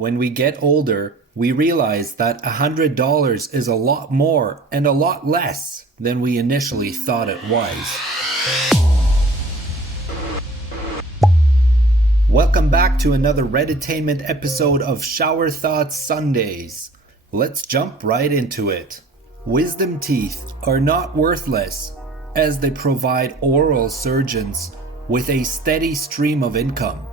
When we get older, we realize that $100 is a lot more and a lot less than we initially thought it was. Welcome back to another Redditainment episode of Showerthoughts Sundays. Let's jump right into it. Wisdom teeth are not worthless, as they provide oral surgeons with a steady stream of income.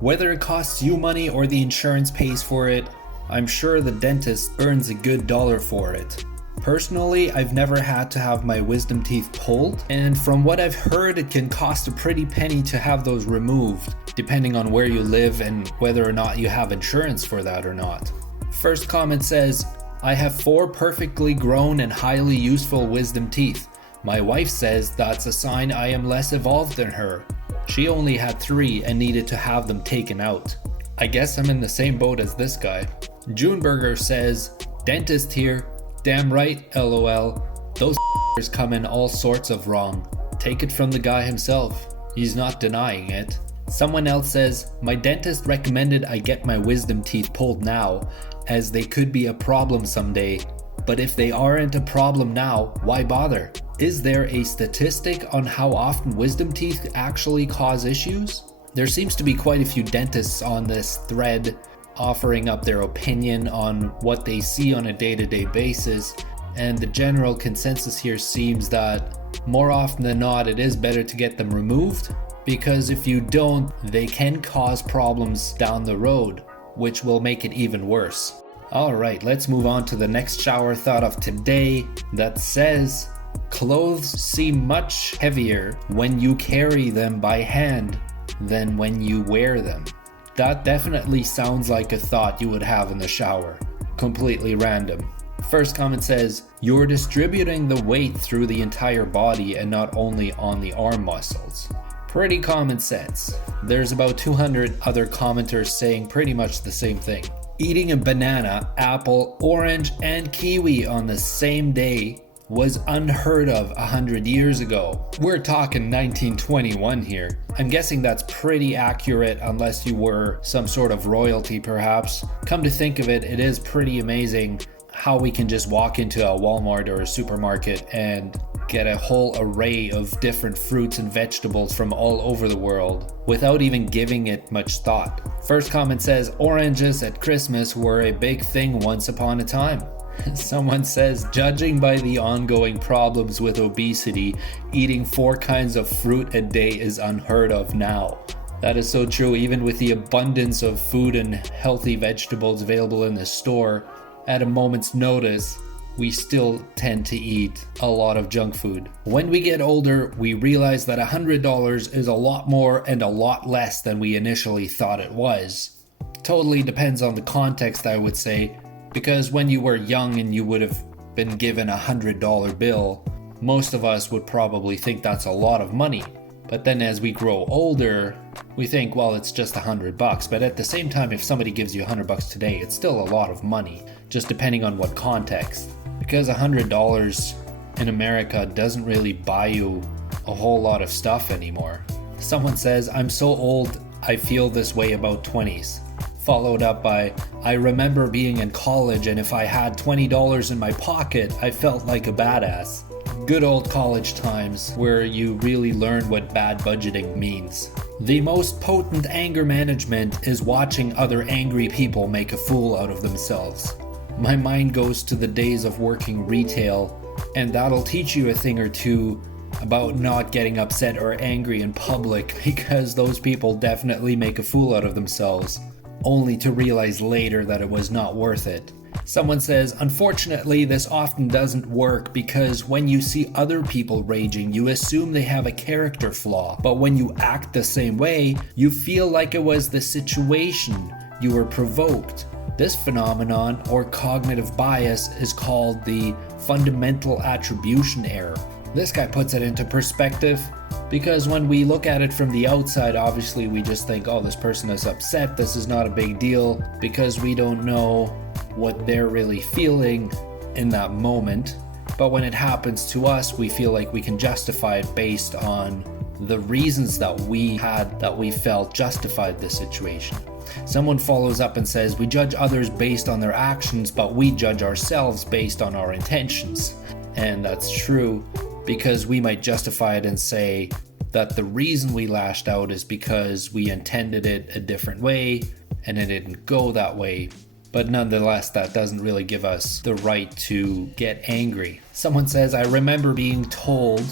Whether it costs you money or the insurance pays for it, I'm sure the dentist earns a good dollar for it. Personally, I've never had to have my wisdom teeth pulled, and from what I've heard, it can cost a pretty penny to have those removed, depending on where you live and whether or not you have insurance for that or not. First comment says, I have 4 perfectly grown and highly useful wisdom teeth. My wife says that's a sign I am less evolved than her. She only had 3 and needed to have them taken out. I guess I'm in the same boat as this guy. Juneberger says, dentist here. Damn right, lol. Those come in all sorts of wrong. Take it from the guy himself. He's not denying it. Someone else says, my dentist recommended I get my wisdom teeth pulled now, as they could be a problem someday. But if they aren't a problem now, why bother? Is there a statistic on how often wisdom teeth actually cause issues? There seems to be quite a few dentists on this thread offering up their opinion on what they see on a day-to-day basis, and the general consensus here seems that more often than not it is better to get them removed, because if you don't, they can cause problems down the road, which will make it even worse. Alright, let's move on to the next shower thought of today that says, clothes seem much heavier when you carry them by hand than when you wear them. That definitely sounds like a thought you would have in the shower. Completely random. First comment says, you're distributing the weight through the entire body and not only on the arm muscles. Pretty common sense. There's about 200 other commenters saying pretty much the same thing. Eating a banana, apple, orange, and kiwi on the same day was unheard of 100 years ago. We're talking 1921 here. I'm guessing that's pretty accurate unless you were some sort of royalty perhaps. Come to think of it, it is pretty amazing how we can just walk into a Walmart or a supermarket and get a whole array of different fruits and vegetables from all over the world without even giving it much thought. First comment says, oranges at Christmas were a big thing once upon a time. Someone says, judging by the ongoing problems with obesity, eating 4 kinds of fruit a day is unheard of now. That is so true. Even with the abundance of food and healthy vegetables available in the store, at a moment's notice, we still tend to eat a lot of junk food. When we get older, we realize that $100 is a lot more and a lot less than we initially thought it was. Totally depends on the context, I would say. Because when you were young and you would have been given a $100 bill, most of us would probably think that's a lot of money. But then as we grow older, we think, well, it's just $100. But at the same time, if somebody gives you $100 today, it's still a lot of money, just depending on what context. Because $100 in America doesn't really buy you a whole lot of stuff anymore. Someone says, I'm so old, I feel this way about 20s. Followed up by, I remember being in college and if I had $20 in my pocket, I felt like a badass. Good old college times where you really learn what bad budgeting means. The most potent anger management is watching other angry people make a fool out of themselves. My mind goes to the days of working retail, and that'll teach you a thing or two about not getting upset or angry in public, because those people definitely make a fool out of themselves, only to realize later that it was not worth it. Someone says, unfortunately, this often doesn't work because when you see other people raging, you assume they have a character flaw. But when you act the same way, you feel like it was the situation you were provoked. This phenomenon, or cognitive bias, is called the fundamental attribution error. This guy puts it into perspective because when we look at it from the outside, obviously we just think, oh, this person is upset, this is not a big deal, because we don't know what they're really feeling in that moment. But when it happens to us, we feel like we can justify it based on the reasons that we had that we felt justified the situation. Someone follows up and says, we judge others based on their actions, but we judge ourselves based on our intentions. And that's true, because we might justify it and say that the reason we lashed out is because we intended it a different way and it didn't go that way. But nonetheless, that doesn't really give us the right to get angry. Someone says, I remember being told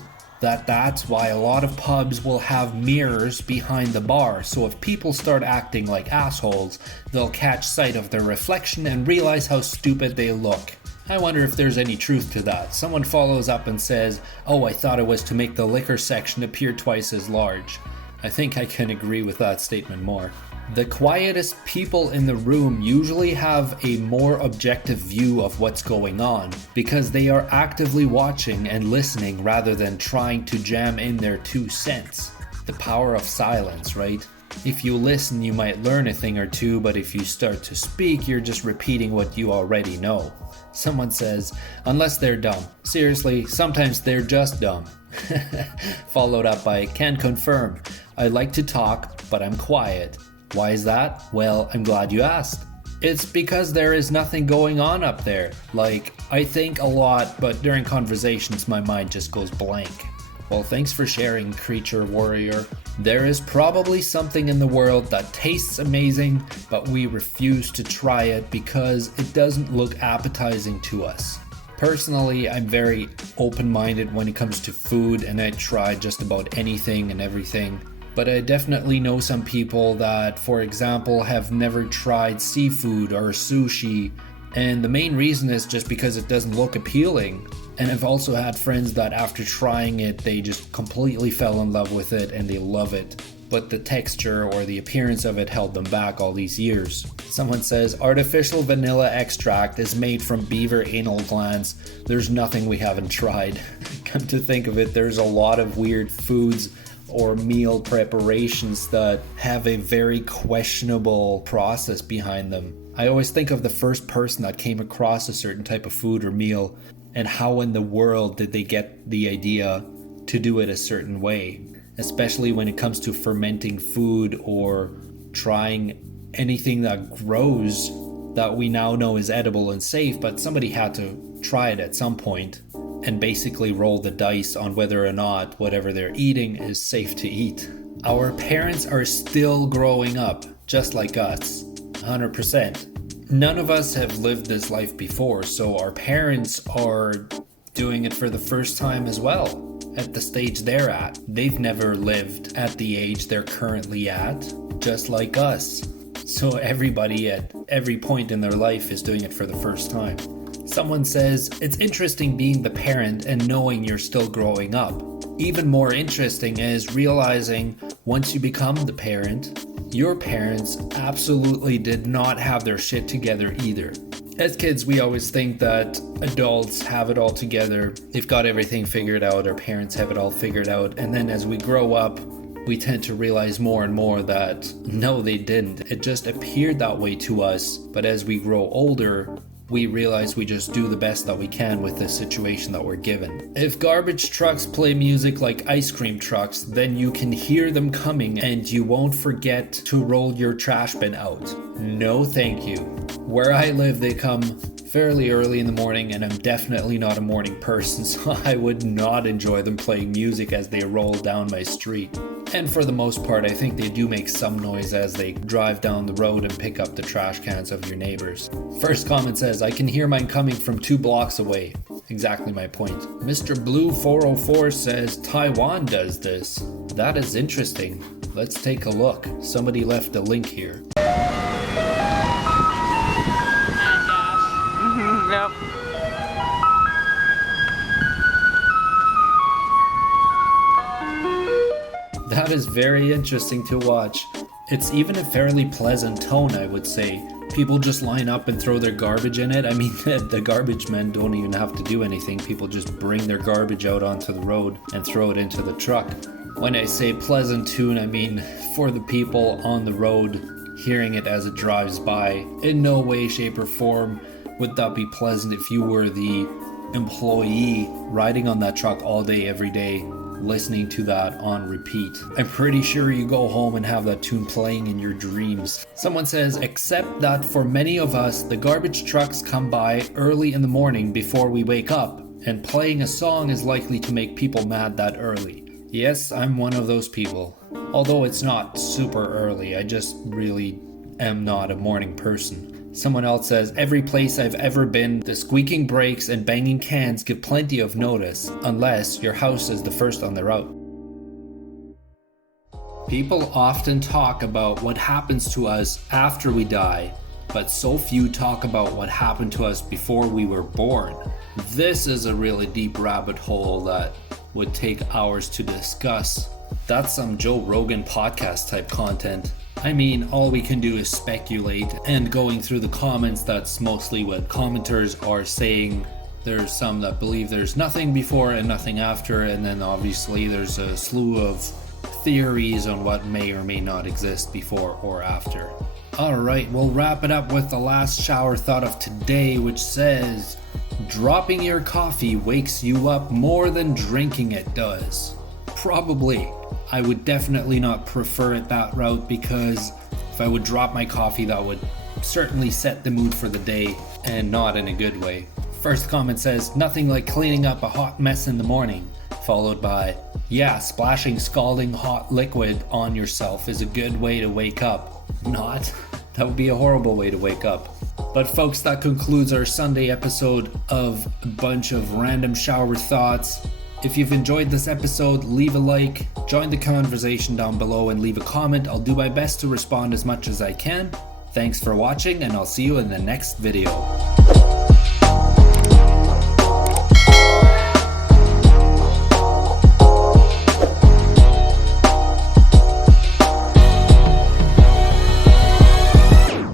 that that's why a lot of pubs will have mirrors behind the bar. So if people start acting like assholes, they'll catch sight of their reflection and realize how stupid they look. I wonder if there's any truth to that. Someone follows up and says, oh, I thought it was to make the liquor section appear twice as large. I think I can agree with that statement more. The quietest people in the room usually have a more objective view of what's going on because they are actively watching and listening rather than trying to jam in their 2 cents. The power of silence, right? If you listen, you might learn a thing or two, but if you start to speak, you're just repeating what you already know. Someone says, unless they're dumb. Seriously, sometimes they're just dumb. Followed up by, can confirm. I like to talk, but I'm quiet. Why is that? Well, I'm glad you asked. It's because there is nothing going on up there. Like, I think a lot, but during conversations, my mind just goes blank. Well, thanks for sharing, Creature Warrior. There is probably something in the world that tastes amazing, but we refuse to try it because it doesn't look appetizing to us. Personally, I'm very open-minded when it comes to food, and I try just about anything and everything. But I definitely know some people that, for example, have never tried seafood or sushi, and the main reason is just because it doesn't look appealing. And I've also had friends that after trying it, they just completely fell in love with it and they love it. But the texture or the appearance of it held them back all these years. Someone says, artificial vanilla extract is made from beaver anal glands. There's nothing we haven't tried. Come to think of it, there's a lot of weird foods or meal preparations that have a very questionable process behind them. I always think of the first person that came across a certain type of food or meal and how in the world did they get the idea to do it a certain way, especially when it comes to fermenting food or trying anything that grows that we now know is edible and safe, but somebody had to try it at some point and basically roll the dice on whether or not whatever they're eating is safe to eat. Our parents are still growing up, just like us, 100%. None of us have lived this life before, so our parents are doing it for the first time as well, at the stage they're at. They've never lived at the age they're currently at, just like us. So everybody at every point in their life is doing it for the first time. Someone says, it's interesting being the parent and knowing you're still growing up. Even more interesting is realizing once you become the parent, your parents absolutely did not have their shit together either. As kids, we always think that adults have it all together. They've got everything figured out. Our parents have it all figured out. And then as we grow up, we tend to realize more and more that no, they didn't. It just appeared that way to us. But as we grow older, we realize we just do the best that we can with the situation that we're given. If garbage trucks play music like ice cream trucks, then you can hear them coming and you won't forget to roll your trash bin out. No thank you. Where I live, they come fairly early in the morning, and I'm definitely not a morning person, so I would not enjoy them playing music as they roll down my street. And for the most part, I think they do make some noise as they drive down the road and pick up the trash cans of your neighbors. First comment says, I can hear mine coming from 2 blocks away. Exactly my point. Mr. Blue 404 says, Taiwan does this. That is interesting. Let's take a look. Somebody left a link here. Yep. That is very interesting to watch. It's even a fairly pleasant tone, I would say. People just line up and throw their garbage in it. I mean, the garbage men don't even have to do anything. People just bring their garbage out onto the road and throw it into the truck. When I say pleasant tune, I mean for the people on the road hearing it as it drives by. In no way, shape, or form would that be pleasant if you were the employee riding on that truck all day, every day, listening to that on repeat. I'm pretty sure you go home and have that tune playing in your dreams. Someone says, except that for many of us, the garbage trucks come by early in the morning before we wake up, and playing a song is likely to make people mad that early. Yes, I'm one of those people. Although it's not super early, I just really am not a morning person. Someone else says, every place I've ever been, the squeaking brakes and banging cans give plenty of notice, unless your house is the first on the route. People often talk about what happens to us after we die, but so few talk about what happened to us before we were born. This is a really deep rabbit hole that would take hours to discuss. That's some Joe Rogan podcast type content. I mean, all we can do is speculate, and going through the comments, that's mostly what commenters are saying. There's some that believe there's nothing before and nothing after, and then obviously there's a slew of theories on what may or may not exist before or after. Alright, we'll wrap it up with the last shower thought of today, which says, dropping your coffee wakes you up more than drinking it does. Probably. I would definitely not prefer it that route, because if I would drop my coffee, that would certainly set the mood for the day, and not in a good way. First comment says, nothing like cleaning up a hot mess in the morning, followed by, yeah, splashing scalding hot liquid on yourself is a good way to wake up. Not. That would be a horrible way to wake up. But folks, that concludes our Sunday episode of a bunch of random shower thoughts. If you've enjoyed this episode, leave a like, join the conversation down below, and leave a comment. I'll do my best to respond as much as I can. Thanks for watching, and I'll see you in the next video.